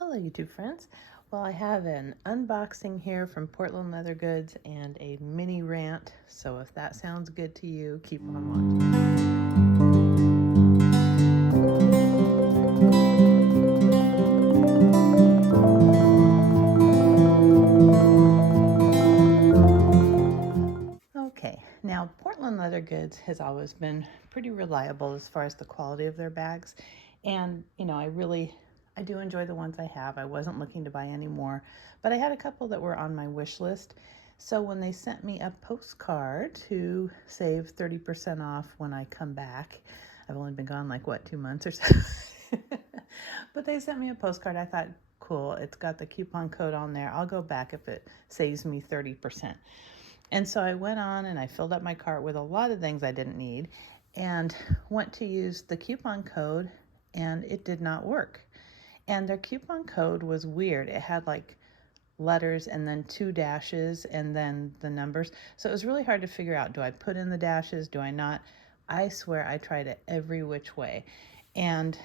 Hello YouTube friends. Well, I have an unboxing here from Portland Leather Goods and a mini rant, so if that sounds good to you, keep on watching. Okay, now Portland Leather Goods has always been pretty reliable as far as the quality of their bags, and I do enjoy the ones I have. I wasn't looking to buy any more, but I had a couple that were on my wish list. So when they sent me a postcard to save 30% off when I come back, I've only been gone like, 2 months or so. But they sent me a postcard. I thought, cool, it's got the coupon code on there. I'll go back if it saves me 30%. And so I went on and I filled up my cart with a lot of things I didn't need and went to use the coupon code, and it did not work. And their coupon code was weird. It had like letters and then 2 dashes and then the numbers. So it was really hard to figure out, do I put in the dashes? Do I not? I swear I tried it every which way. And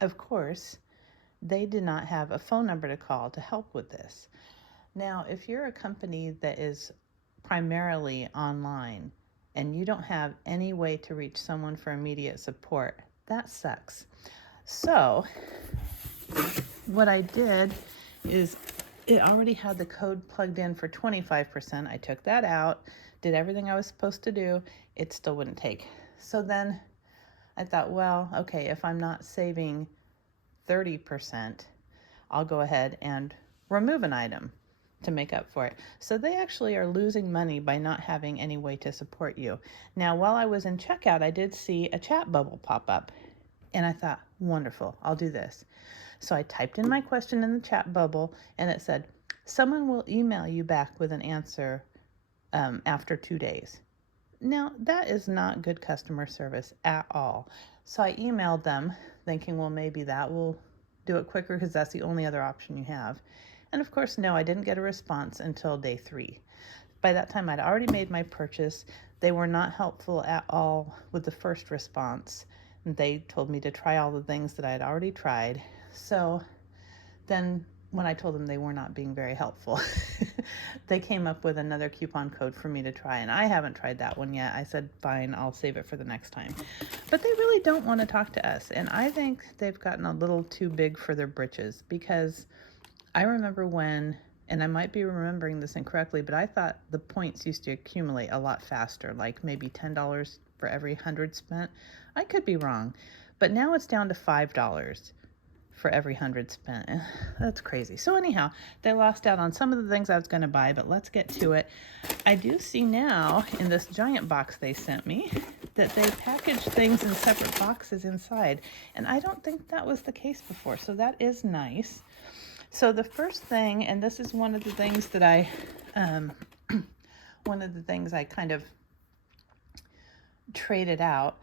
of course, they did not have a phone number to call to help with this. Now, if you're a company that is primarily online and you don't have any way to reach someone for immediate support, that sucks. So what I did is, it already had the code plugged in for 25%. I took that out, did everything I was supposed to do. It still wouldn't take. So then I thought, well, okay, if I'm not saving 30%, I'll go ahead and remove an item to make up for it. So they actually are losing money by not having any way to support you. Now, while I was in checkout, I did see a chat bubble pop up, and I thought, wonderful, I'll do this. So I typed in my question in the chat bubble, and it said, someone will email you back with an answer after 2 days. Now, that is not good customer service at all. So I emailed them thinking, well, maybe that will do it quicker because that's the only other option you have. And of course, no, I didn't get a response until day 3. By that time, I'd already made my purchase. They were not helpful at all with the first response. They told me to try all the things that I had already tried. So then when I told them they were not being very helpful, they came up with another coupon code for me to try, and I haven't tried that one yet. I said, fine, I'll save it for the next time. But they really don't want to talk to us, and I think they've gotten a little too big for their britches, because I remember when, and I might be remembering this incorrectly, but I thought the points used to accumulate a lot faster, like maybe $10 for every 100 spent. I could be wrong, but now it's down to $5 for every 100 spent. That's crazy. So anyhow, they lost out on some of the things I was going to buy, but let's get to it. I do see now in this giant box they sent me that they packaged things in separate boxes inside, and I don't think that was the case before, so that is nice. So the first thing, and this is one of the things that I kind of traded out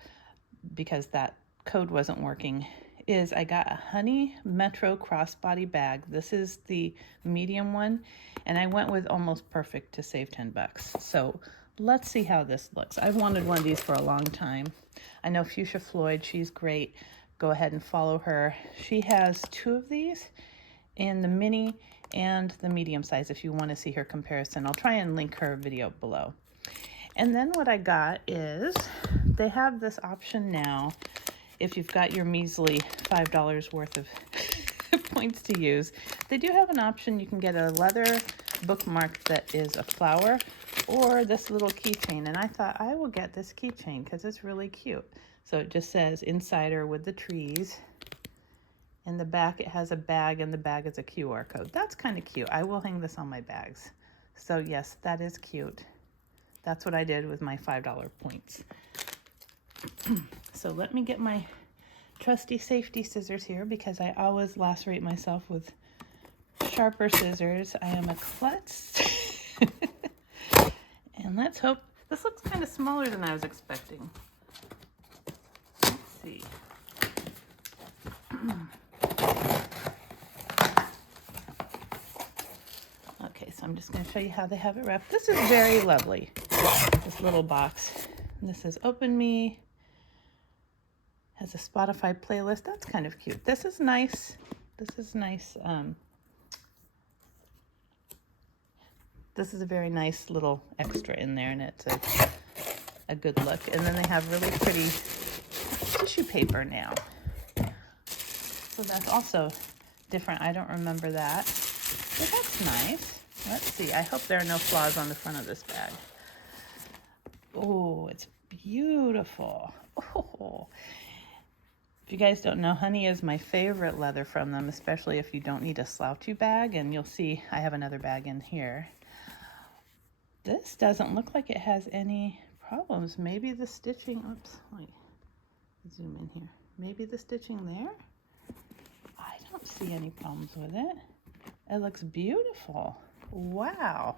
because that code wasn't working, is I got a Honey Metro crossbody bag. This is the medium one, and I went with almost perfect to save $10. So let's see how this looks. I've wanted one of these for a long time. I know Fuchsia Floyd, she's great. Go ahead and follow her. She has 2 of these in the mini and the medium size if you want to see her comparison. I'll try and link her video below. And then what I got is they have this option now. If you've got your measly $5 worth of points to use, they do have an option. You can get a leather bookmark that is a flower, or this little keychain. And I thought I will get this keychain because it's really cute. So it just says Insider with the trees. In the back, it has a bag, and the bag is a QR code. That's kind of cute. I will hang this on my bags. So yes, that is cute. That's what I did with my $5 points. So let me get my trusty safety scissors here, because I always lacerate myself with sharper scissors. I am a klutz. And let's hope, this looks kind of smaller than I was expecting. Let's see. Okay, so I'm just going to show you how they have it wrapped. This is very lovely, this little box. And this says Open Me. Has a Spotify playlist. That's kind of cute. This is nice This is nice. This is a very nice little extra in there, and it's a good look. And then they have really pretty tissue paper now. So that's also different. I don't remember that. But that's nice. Let's see. I hope there are no flaws on the front of this bag. Oh, it's beautiful. Oh. If you guys don't know, honey is my favorite leather from them, especially if you don't need a slouchy bag. And you'll see I have another bag in here. This doesn't look like it has any problems. Maybe the stitching, oops, wait, zoom in here. Maybe the stitching there? I don't see any problems with it. It looks beautiful. Wow.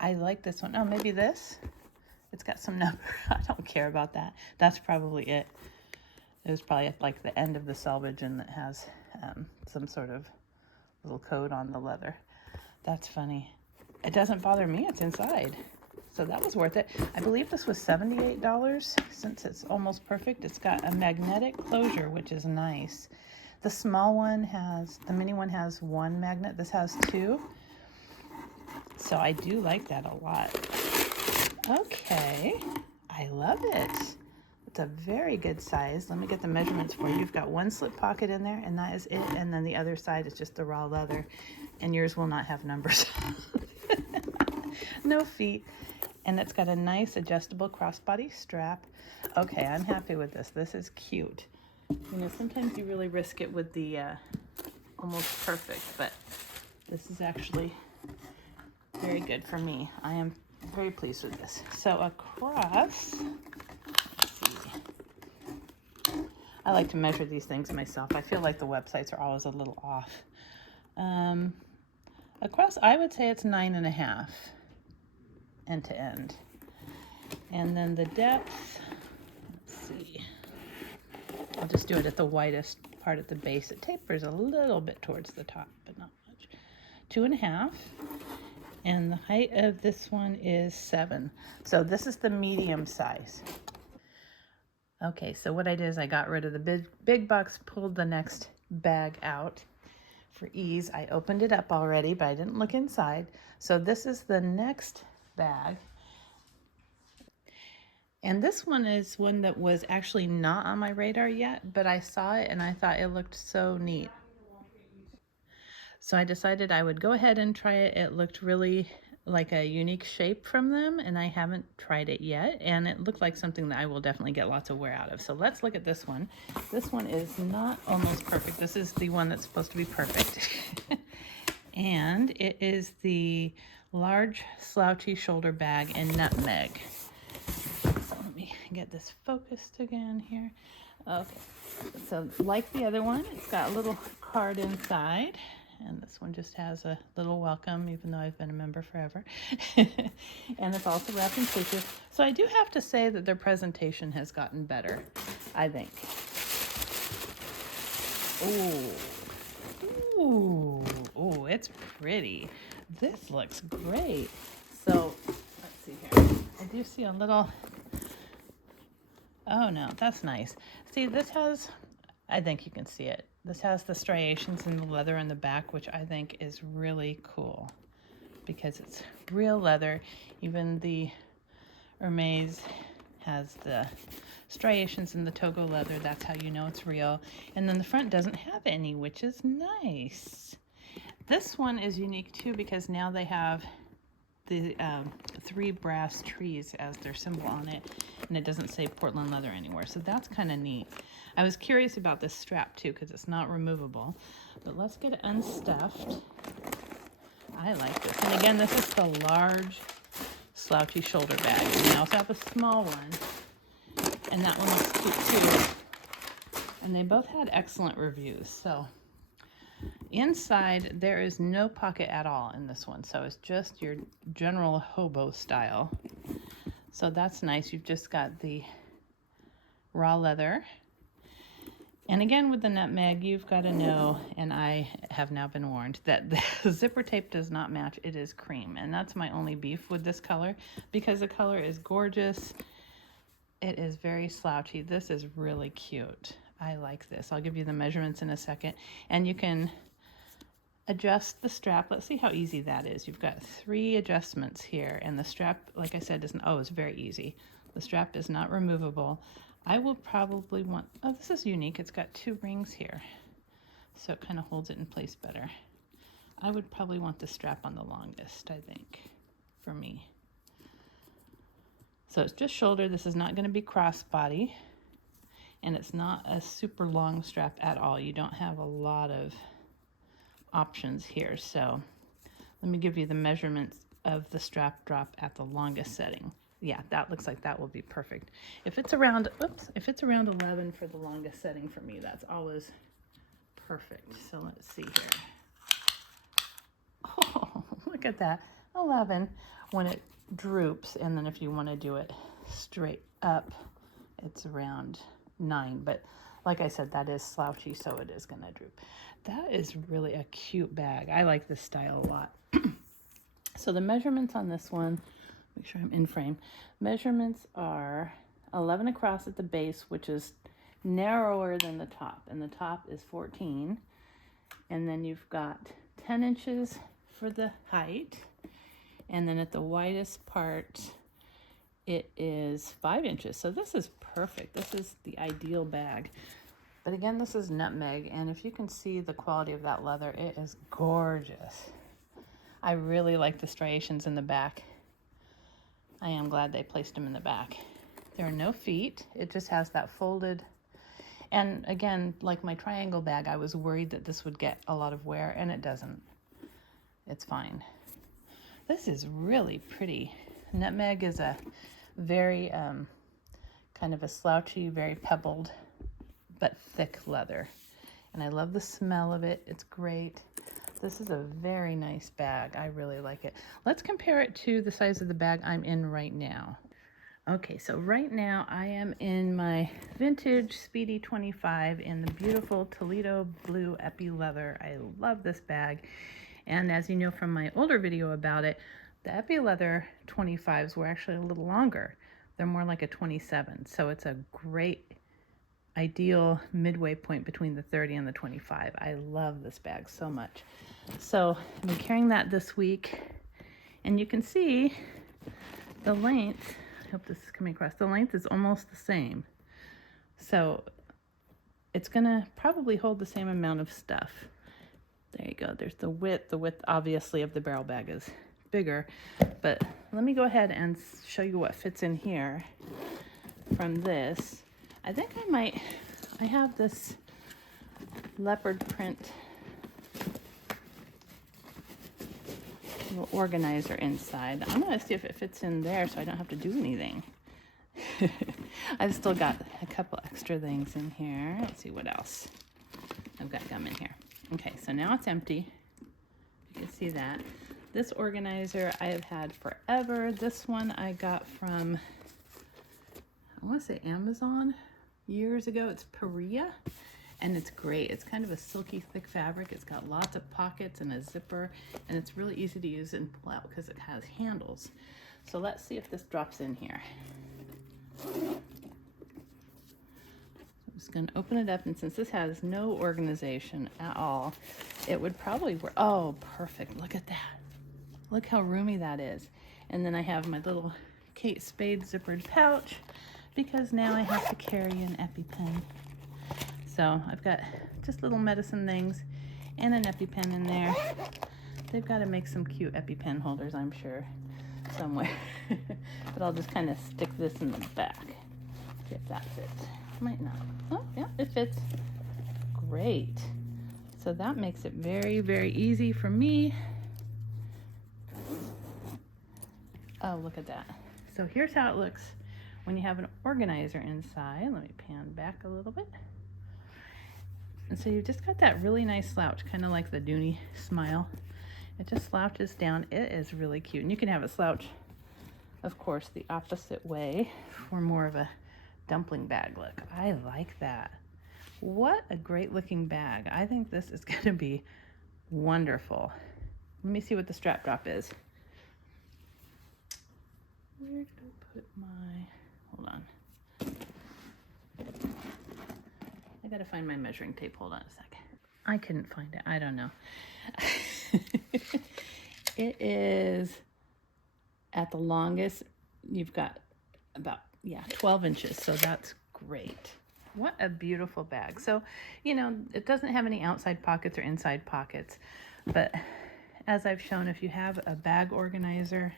I like this one. Oh, maybe this? It's got some number. I don't care about that. That's probably it. It was probably at like the end of the selvage and it has some sort of little code on the leather. That's funny. It doesn't bother me. It's inside. So that was worth it. I believe this was $78 since it's almost perfect. It's got a magnetic closure, which is nice. The small one the mini one has one magnet. This has two. So I do like that a lot. Okay. I love it. It's a very good size. Let me get the measurements for you. You've got one slip pocket in there, and that is it. And then the other side is just the raw leather. And yours will not have numbers. No feet. And it's got a nice adjustable crossbody strap. Okay, I'm happy with this. This is cute. You know, sometimes you really risk it with the almost perfect, but this is actually very good for me. I am very pleased with this. So across, let's see. I like to measure these things myself. I feel like the websites are always a little off. Across, I would say it's 9.5 end to end. And then the depth, let's see. I'll just do it at the widest part at the base. It tapers a little bit towards the top, but not much. 2.5. And the height of this one is 7. So this is the medium size. Okay, so what I did is I got rid of the big box, pulled the next bag out. For ease, I opened it up already, but I didn't look inside. So this is the next bag. And this one is one that was actually not on my radar yet, but I saw it and I thought it looked so neat. So I decided I would go ahead and try it. It looked really like a unique shape from them, and I haven't tried it yet. And it looked like something that I will definitely get lots of wear out of. So let's look at this one. This one is not almost perfect. This is the one that's supposed to be perfect. And it is the large slouchy shoulder bag in nutmeg. So let me get this focused again here. Okay, so like the other one, it's got a little card inside. And this one just has a little welcome, even though I've been a member forever. And it's also wrapped in tissue. So I do have to say that their presentation has gotten better, I think. Ooh, it's pretty. This looks great. So let's see here. I do see a little, oh no, that's nice. See, this has, I think you can see it. This has the striations in the leather in the back, which I think is really cool because it's real leather. Even the Hermes has the striations in the Togo leather. That's how you know it's real. And then the front doesn't have any, which is nice. This one is unique too because now they have the 3 brass trees as their symbol on it, and it doesn't say Portland leather anywhere. So that's kind of neat. I was curious about this strap too because it's not removable, but let's get it unstuffed. I like this. And again, this is the large slouchy shoulder bag. And I also have a small one, and that one looks cute too. And they both had excellent reviews. So inside, there is no pocket at all in this one. So it's just your general hobo style. So that's nice. You've just got the raw leather. And again, with the nutmeg, you've got to know, and I have now been warned, that the zipper tape does not match. It is cream. And that's my only beef with this color because the color is gorgeous. It is very slouchy. This is really cute. I like this. I'll give you the measurements in a second. And you can adjust the strap. Let's see how easy that is. You've got 3 adjustments here, and the strap, like I said, isn't, oh, it's very easy. The strap is not removable. I will probably want, oh, this is unique. It's got 2 rings here, so it kind of holds it in place better. I would probably want the strap on the longest, I think, for me. So it's just shoulder. This is not going to be crossbody, and it's not a super long strap at all. You don't have a lot of options here. So let me give you the measurements of the strap drop at the longest setting. Yeah, that looks like that will be perfect. If it's around, oops, if it's around 11 for the longest setting for me, that's always perfect. So let's see here. Oh, look at that, 11 when it droops, and then if you want to do it straight up, it's around 9. But like I said, that is slouchy, so it is going to droop. That is really a cute bag. I like this style a lot. So the measurements on this one, make sure I'm in frame. Measurements are 11 across at the base, which is narrower than the top, and the top is 14. And then you've got 10 inches for the height, and then at the widest part it is 5 inches. So this is perfect. This is the ideal bag. But again, this is nutmeg, and if you can see the quality of that leather, it is gorgeous. I really like the striations in the back. I am glad they placed them in the back. There are no feet. It just has that folded. And again, like my triangle bag, I was worried that this would get a lot of wear, and it doesn't. It's fine. This is really pretty. Nutmeg is a very kind of a slouchy, very pebbled, but thick leather. And I love the smell of it. It's great. This is a very nice bag. I really like it. Let's compare it to the size of the bag I'm in right now. Okay, so right now I am in my vintage Speedy 25 in the beautiful Toledo blue epi leather. I love this bag. And as you know from my older video about it, the epi leather 25s were actually a little longer. They're more like a 27. So it's a great ideal midway point between the 30 and the 25. I love this bag so much. So I've been carrying that this week, and you can see the length. I hope this is coming across. The length is almost the same. So it's gonna probably hold the same amount of stuff. There you go. There's the width. The width obviously of the barrel bag is bigger, but let me go ahead and show you what fits in here from this. I think I have this leopard print little organizer inside. I'm going to see if it fits in there so I don't have to do anything. I've still got a couple extra things in here. Let's see what else. I've got gum in here. Okay, so now it's empty. You can see that. This organizer I have had forever. This one I got from, I want to say Amazon years ago. It's Perea, and it's great. It's kind of a silky thick fabric. It's got lots of pockets and a zipper, and it's really easy to use and pull out because it has handles. So let's see if this drops in here. I'm just going to open it up, and since this has no organization at all, it would probably work. Oh, perfect. Look at that. Look how roomy that is. And then I have my little Kate Spade zippered pouch because now I have to carry an EpiPen. So I've got just little medicine things and an EpiPen in there. They've got to make some cute EpiPen holders, I'm sure, somewhere. But I'll just kind of stick this in the back. See if that fits. Might not. Oh, yeah, it fits. Great. So that makes it very, very easy for me. Oh, look at that. So here's how it looks when you have an organizer inside. Let me pan back a little bit. And so you've just got that really nice slouch, kind of like the Dooney smile. It just slouches down. It is really cute. And you can have it slouch, of course, the opposite way for more of a dumpling bag look. I like that. What a great looking bag. I think this is going to be wonderful. Let me see what the strap drop is. Where did I put my, hold on. I gotta find my measuring tape. Hold on a second. I couldn't find it. I don't know. It is, at the longest, you've got about, 12 inches. So that's great. What a beautiful bag. So, it doesn't have any outside pockets or inside pockets. But as I've shown, if you have a bag organizer,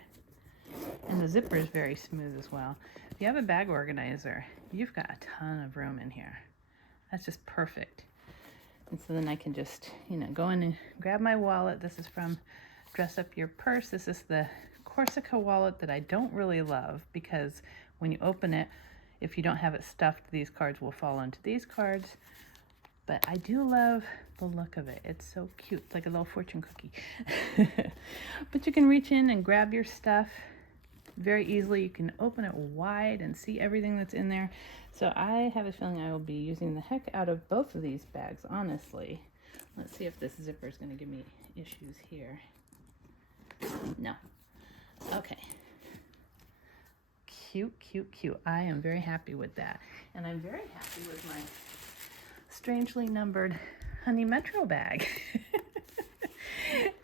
and the zipper is very smooth as well. If you have a bag organizer, you've got a ton of room in here. That's just perfect. And so then I can just, go in and grab my wallet. This is from Dress Up Your Purse. This is the Corsica wallet that I don't really love because when you open it, if you don't have it stuffed, these cards will fall into these cards. But I do love the look of it. It's so cute. It's like a little fortune cookie. But you can reach in and grab your stuff very easily. You can open it wide and see everything that's in there. So I have a feeling I will be using the heck out of both of these bags, honestly. Let's see if this zipper is going to give me issues here. No. Okay. Cute, cute, cute. I am very happy with that. And I'm very happy with my strangely numbered Honey Metro bag.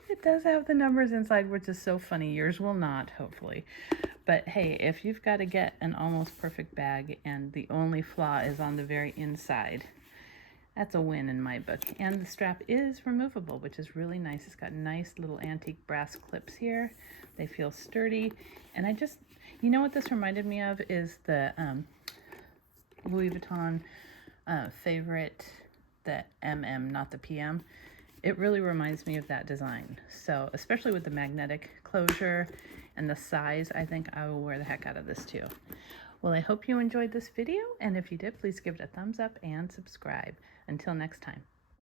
It does have the numbers inside, which is so funny. Yours will not, hopefully. But hey, if you've got to get an almost perfect bag and the only flaw is on the very inside, that's a win in my book. And the strap is removable, which is really nice. It's got nice little antique brass clips here. They feel sturdy. And I just, what this reminded me of is the Louis Vuitton favorite, the MM, not the PM. It really reminds me of that design. So especially with the magnetic closure and the size, I think I will wear the heck out of this too. Well, I hope you enjoyed this video, and if you did, please give it a thumbs up and subscribe. Until next time.